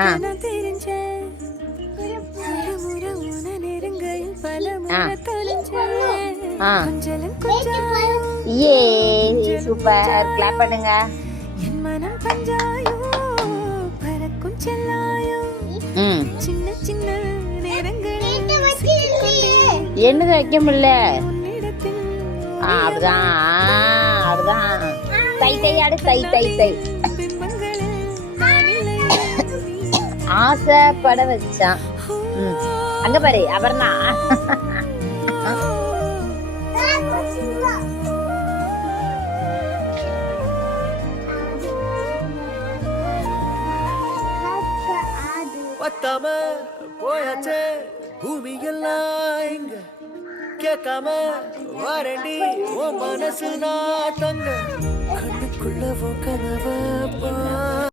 ஆ ஆ ஏ super clap பண்ணுங்க. என்னது வைக்க முடியல. அப்படிதான் அப்படிதான். தை தையாடு தை தை தை. ஆசைப்பட வச்சான். அங்க பாரு அபர்ணா. பத்தாம போயாச்சே பூமி எல்லாம் இங்க கேட்காம வாரண்டி உன் மனசு நான் தங்க